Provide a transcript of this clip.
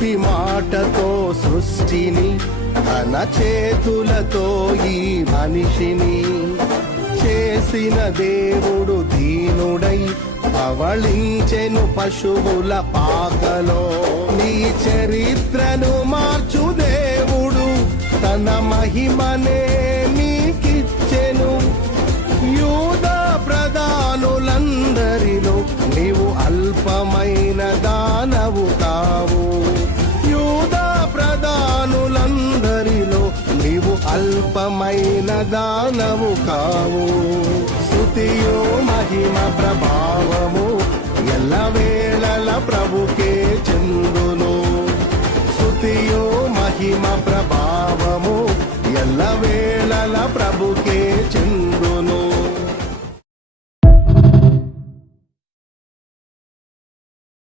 నోటి మాటతో సృష్టిని, తన చేతులతో ఈ మనిషిని చేసిన దేవుడు దీనుడై అవళించెను పశువుల పాకలో. నీ చరిత్రను మార్చు దేవుడు తన మహిమనే నీకిచ్చెను. యూదా ప్రధానులందరిలో నీవు అల్పమైన దానవు కావు. యూదా ప్రధానులందరిలో నీవు అల్పమైన దానవు కావు. స్తుతియో మహిమ ప్రభావము ఎల్లవేళల ప్రభుకే చెందును. స్తుతియో మహిమ ప్రభావం